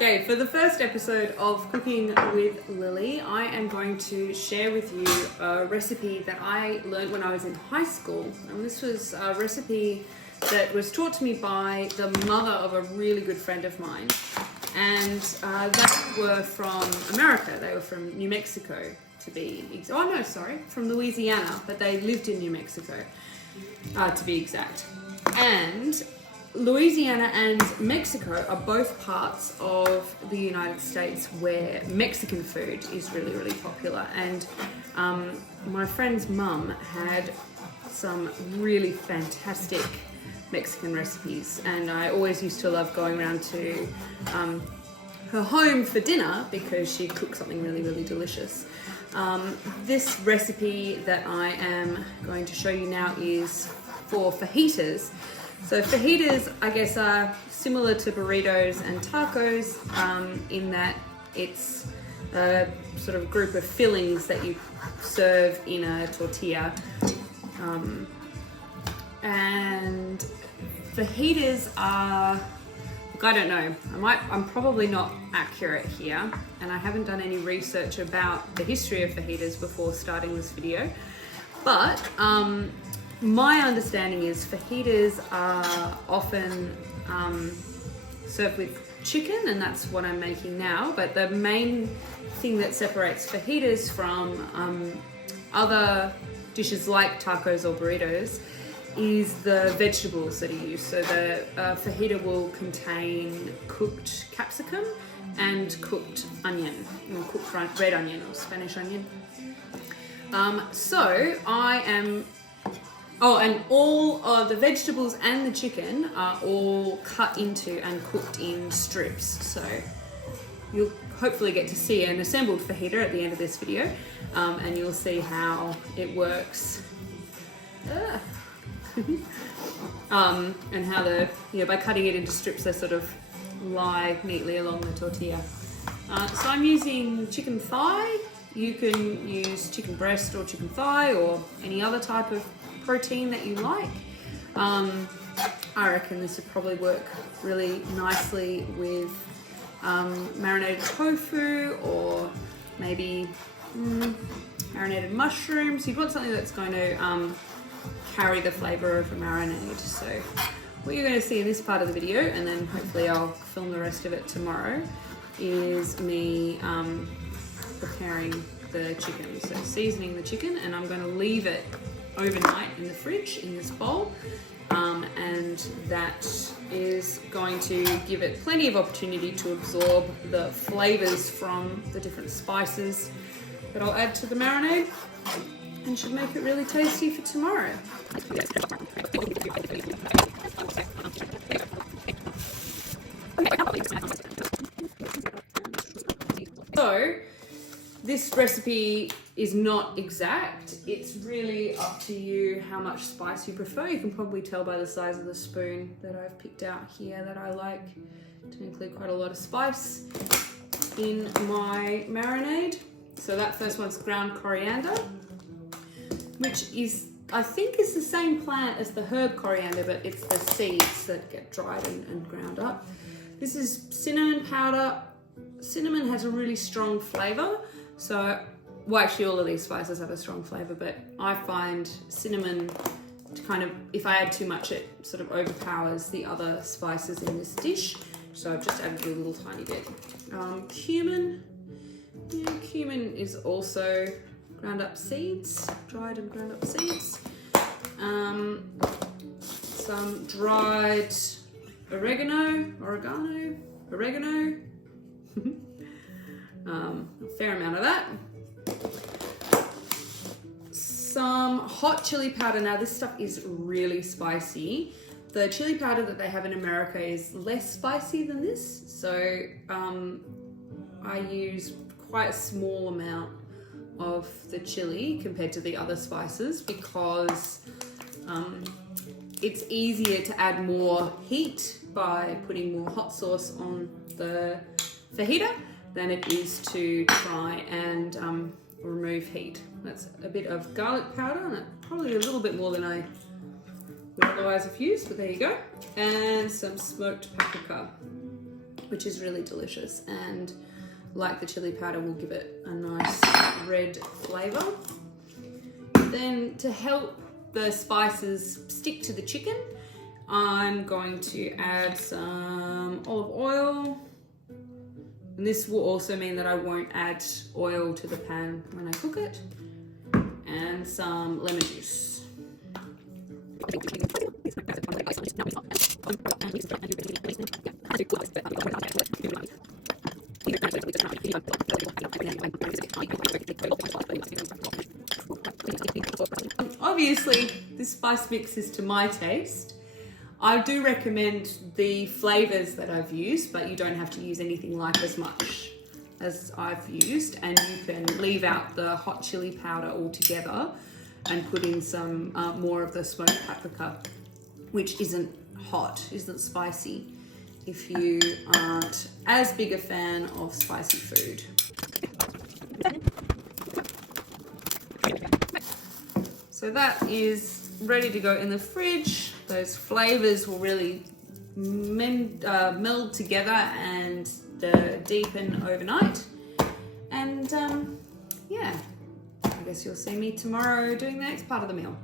Okay, for the first episode of Cooking with Lily, I am going to share with you a recipe that I learned when I was in high school. And this was a recipe that was taught to me by the mother of a really good friend of mine. And they were from America. They were from New Mexico, to be from Louisiana, but they lived in New Mexico, to be exact. And Louisiana and Mexico are both parts of the United States where Mexican food is really, really popular. And my friend's mum had some really fantastic Mexican recipes, and I always used to love going around to her home for dinner because she'd cook something really, really delicious. This recipe that I am going to show you now is for fajitas. So fajitas, I guess, are similar to burritos and tacos in that it's a sort of group of fillings that you serve in a tortilla. And fajitas are, look, I don't know, I'm probably not accurate here, and I haven't done any research about the history of fajitas before starting this video, but my understanding is fajitas are often served with chicken, and that's what I'm making now. But the main thing that separates fajitas from other dishes like tacos or burritos is the vegetables that are used. So the fajita will contain cooked capsicum and cooked onion, or cooked red onion or Spanish onion. And all of the vegetables and the chicken are all cut into and cooked in strips. So you'll hopefully get to see an assembled fajita at the end of this video, and you'll see how it works. And how by cutting it into strips, they sort of lie neatly along the tortilla. So I'm using chicken thigh. You can use chicken breast or chicken thigh or any other type of protein that you like. I reckon this would probably work really nicely with marinated tofu or maybe marinated mushrooms. You'd want something that's going to carry the flavour of a marinade. So what you're going to see in this part of the video, and then hopefully I'll film the rest of it tomorrow, is me preparing the chicken. So seasoning the chicken, and I'm going to leave it overnight in the fridge in this bowl, and that is going to give it plenty of opportunity to absorb the flavors from the different spices that I'll add to the marinade, and should make it really tasty for tomorrow. So this recipe is not exact. It's really up to you how much spice you prefer. You can probably tell by the size of the spoon that I've picked out here that I like to include quite a lot of spice in my marinade. So that first one's ground coriander, which is, I think, is the same plant as the herb coriander, but it's the seeds that get dried and ground up. This is cinnamon powder. Cinnamon has a really strong flavor. So, well, actually all of these spices have a strong flavor, but I find cinnamon to kind of, if I add too much, it sort of overpowers the other spices in this dish. So I've just added a little tiny bit. Cumin. Yeah, cumin is also ground up seeds, dried and ground up seeds. Some dried oregano. A fair amount of that. Some hot chili powder. Now this stuff is really spicy. The chili powder that they have in America is less spicy than this, so I use quite a small amount of the chili compared to the other spices because it's easier to add more heat by putting more hot sauce on the fajita than it is to try and remove heat. That's a bit of garlic powder, and probably a little bit more than I would otherwise have used, but there you go. And some smoked paprika. which is really delicious, and like the chili powder will give it a nice red flavor. Then to help the spices stick to the chicken, I'm going to add some olive oil. And this will also mean that I won't add oil to the pan when I cook it. And some lemon juice. Obviously, this spice mix is to my taste. I do recommend the flavors that I've used, but you don't have to use anything like as much as I've used, and you can leave out the hot chili powder altogether and put in some more of the smoked paprika, which isn't hot, isn't spicy, if you aren't as big a fan of spicy food. So that is ready to go in the fridge. Those flavors will really meld together and deepen overnight. And yeah, I guess you'll see me tomorrow doing the next part of the meal.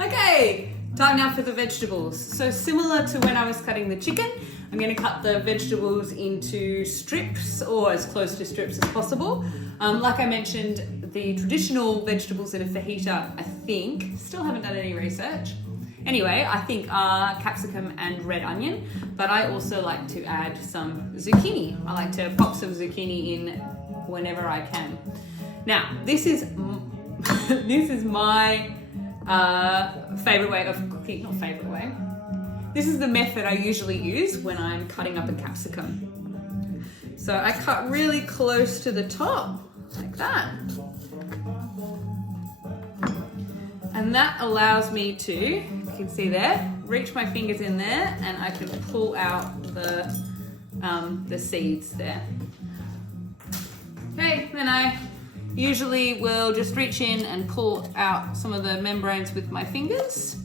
Okay, time now for the vegetables. So similar to when I was cutting the chicken, I'm going to cut the vegetables into strips, or as close to strips as possible. Like I mentioned, the traditional vegetables in a fajita, I think, still haven't done any research. Anyway, I think are capsicum and red onion, but I also like to add some zucchini. I like to pop some zucchini in whenever I can. Now, this is my favorite way of cooking, not favorite way. This is the method I usually use when I'm cutting up a capsicum. So I cut really close to the top, like that. And that allows me to, you can see there, reach my fingers in there, and I can pull out the seeds there. Okay, then I usually will just reach in and pull out some of the membranes with my fingers.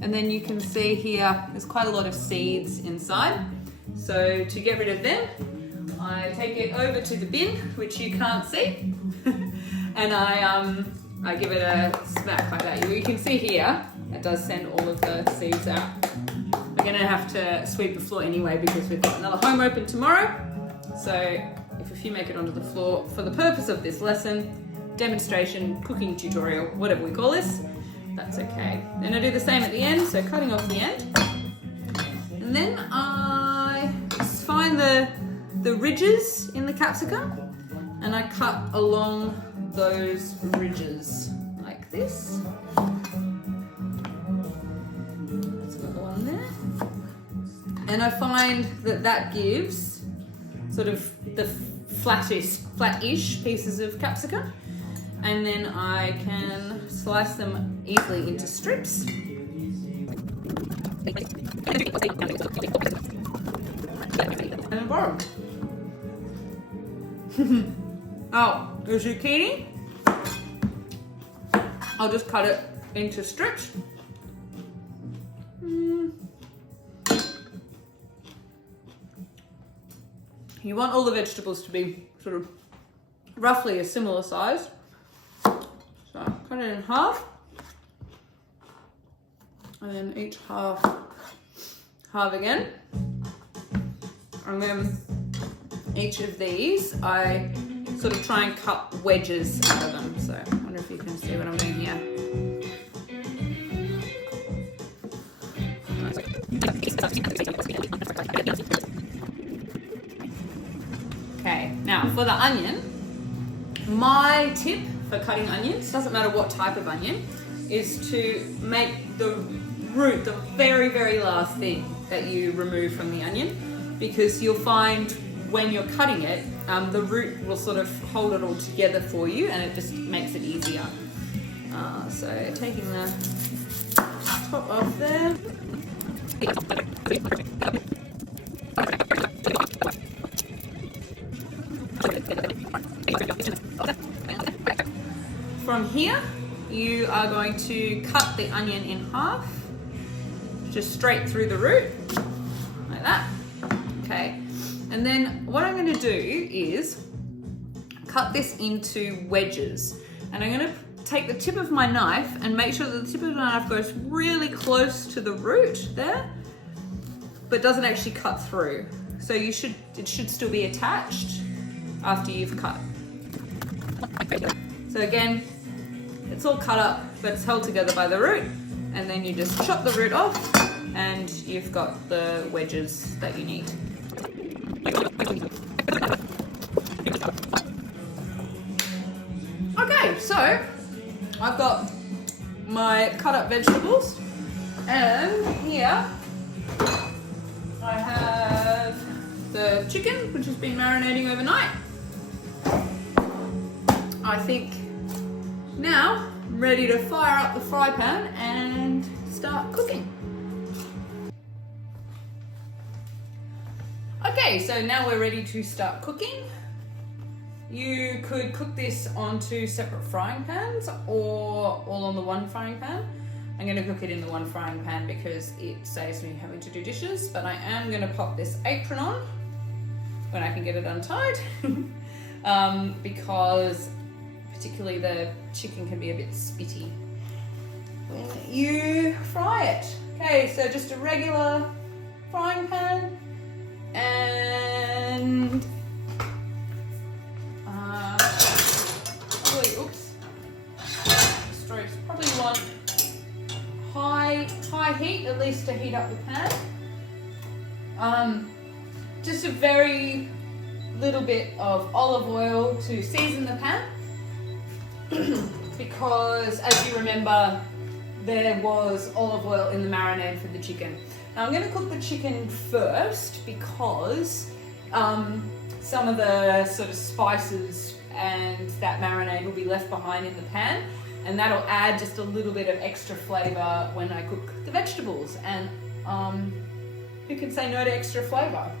And then you can see here, there's quite a lot of seeds inside. So to get rid of them, I take it over to the bin, which you can't see, and I give it a smack like that. You can see here, it does send all of the seeds out. We're gonna have to sweep the floor anyway because we've got another home open tomorrow. So if a few make it onto the floor, for the purpose of this lesson, demonstration, cooking tutorial, whatever we call this, that's okay. Then I do the same at the end, so cutting off the end. And then I find the ridges in the capsicum, and I cut along those ridges like this. There's another one there. And I find that gives sort of the flat-ish pieces of capsicum. And then I can slice them easily into strips. And bottom. Oh, the zucchini, I'll just cut it into strips. You want all the vegetables to be sort of roughly a similar size. So cut it in half, and then each half again, and then each of these I sort of try and cut wedges out of them. So I wonder if you can see what I'm doing here. Okay, now for the onion, my tip for cutting onions, doesn't matter what type of onion, is to make the root the very, very last thing that you remove from the onion, because you'll find when you're cutting it, the root will sort of hold it all together for you, and it just makes it easier. So taking the top off there. From here, you are going to cut the onion in half, just straight through the root, like that. Okay, and then what I'm going to do is cut this into wedges, and I'm going to take the tip of my knife and make sure that the tip of the knife goes really close to the root there, but doesn't actually cut through. So it should still be attached after you've cut. So again, it's all cut up, but it's held together by the root, and then you just chop the root off and you've got the wedges that you need. Okay, so I've got my cut up vegetables, and here I have the chicken, which has been marinating overnight. I think now I'm ready to fire up the fry pan and start cooking. Okay, so now we're ready to start cooking. You could cook this on 2 separate frying pans or all on the one frying pan. I'm going to cook it in the one frying pan because it saves me having to do dishes, but I am going to pop this apron on when I can get it untied because particularly the chicken can be a bit spitty when you fry it. Okay, so just a regular frying pan, and probably want high heat, at least to heat up the pan. Just a very little bit of olive oil to season the pan because, as you remember, there was olive oil in the marinade for the chicken. Now I'm going to cook the chicken first because some of the sort of spices and that marinade will be left behind in the pan, and that'll add just a little bit of extra flavour when I cook the vegetables. And who can say no to extra flavour?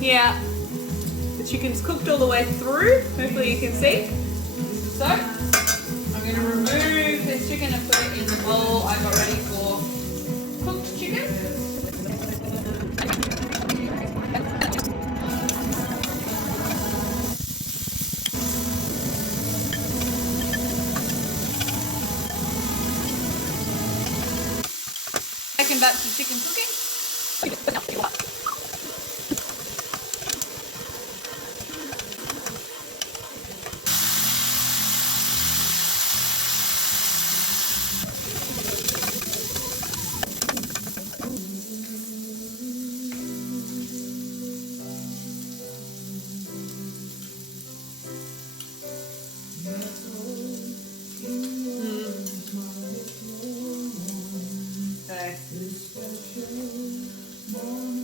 Here, the chicken's cooked all the way through, hopefully you can see. So, I'm going to remove this chicken and put it in the bowl I got ready for cooked chicken. Second batch of chicken cooking.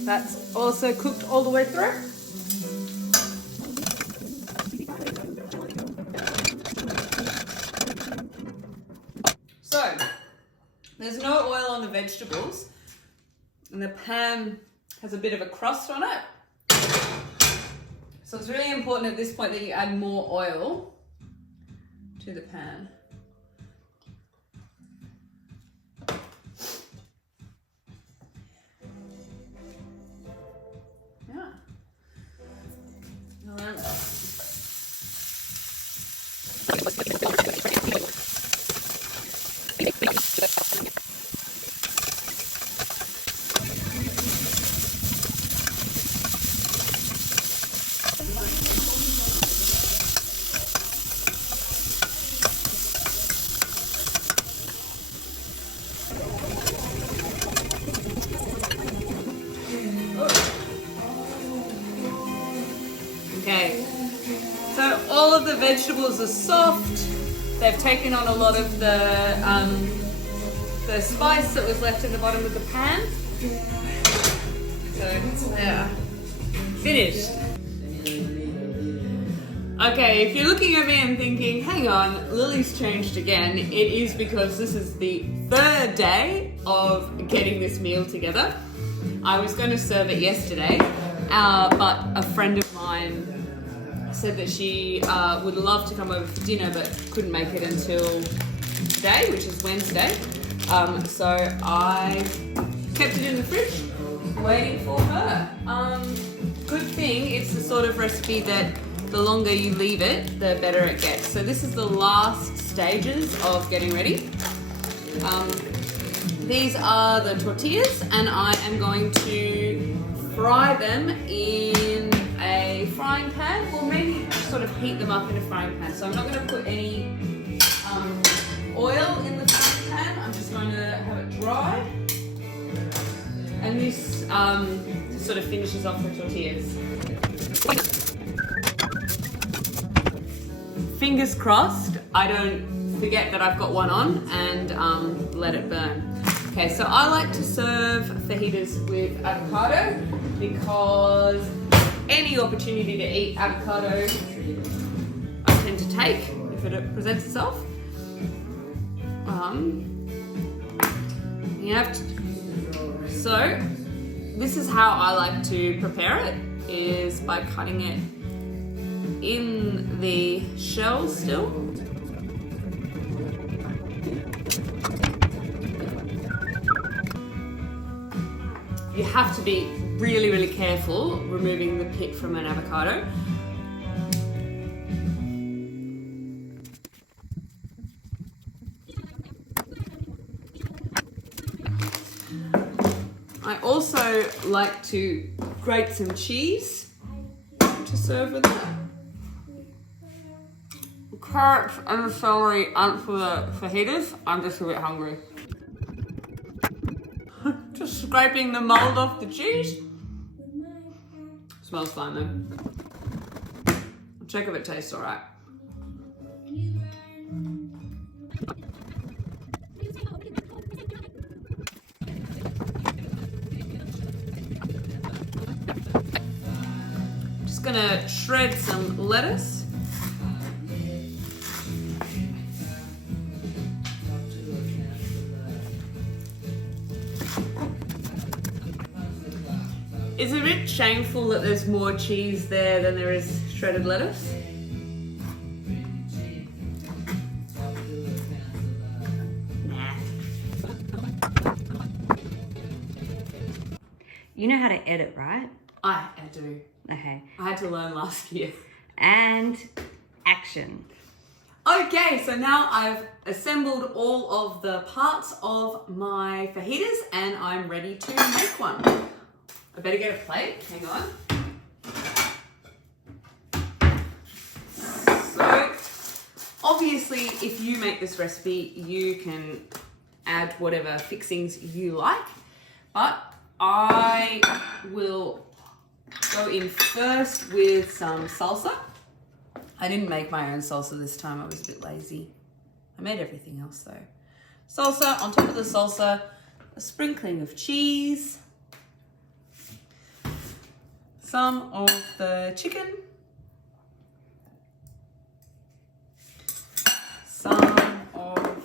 That's also cooked all the way through. So, there's no oil on the vegetables, and the pan has a bit of a crust on it. So it's really important at this point that you add more oil to the pan. Yeah. Okay, so all of the vegetables are soft. They've taken on a lot of the spice that was left in the bottom of the pan. So they're finished. Okay, if you're looking at me and thinking, hang on, Lily's changed again, it is because this is the third day of getting this meal together. I was going to serve it yesterday, but a friend of mine said that she would love to come over for dinner but couldn't make it until today, which is Wednesday. So I kept it in the fridge, waiting for her. Good thing, it's the sort of recipe that the longer you leave it, the better it gets. So this is the last stages of getting ready. These are the tortillas, and I am going to fry them in a frying pan, or maybe sort of heat them up in a frying pan. So I'm not going to put any oil in the frying pan. I'm just going to have it dry. And this sort of finishes off the tortillas. Fingers crossed I don't forget that I've got one on and let it burn. Okay, so I like to serve fajitas with avocado because any opportunity to eat avocado I tend to take if it presents itself. You have to, so this is how I like to prepare it, is by cutting it in the shell still. You have to be really, really careful removing the pit from an avocado. I also like to grate some cheese to serve with that. The carrots and the celery aren't for the fajitas. I'm just a bit hungry. Just scraping the mold off the cheese. Smells fine though. I'll check if it tastes alright. Just gonna shred some lettuce. It's a bit shameful that there's more cheese there than there is shredded lettuce. Nah. You know how to edit, right? I do. Okay. I had to learn last year. And action. Okay, so now I've assembled all of the parts of my fajitas and I'm ready to make one. I better get a plate, hang on. So, obviously, if you make this recipe, you can add whatever fixings you like, but I will go in first with some salsa. I didn't make my own salsa this time, I was a bit lazy. I made everything else though. Salsa, on top of the salsa, a sprinkling of cheese, some of the chicken, some of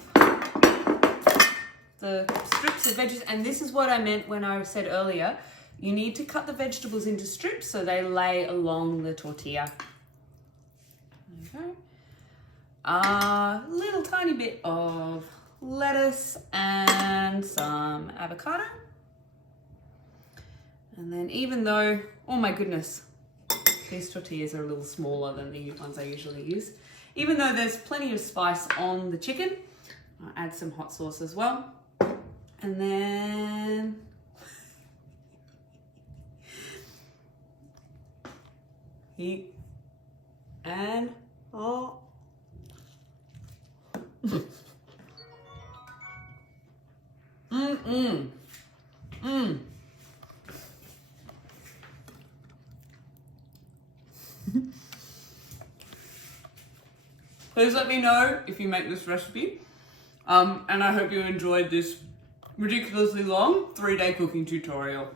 the strips of veggies, and this is what I meant when I said earlier, you need to cut the vegetables into strips so they lay along the tortilla. Okay. A little tiny bit of lettuce and some avocado. And then even though, oh my goodness, these tortillas are a little smaller than the ones I usually use. Even though there's plenty of spice on the chicken, I'll add some hot sauce as well. And then heat and oh. Please let me know if you make this recipe. And I hope you enjoyed this ridiculously long 3-day cooking tutorial.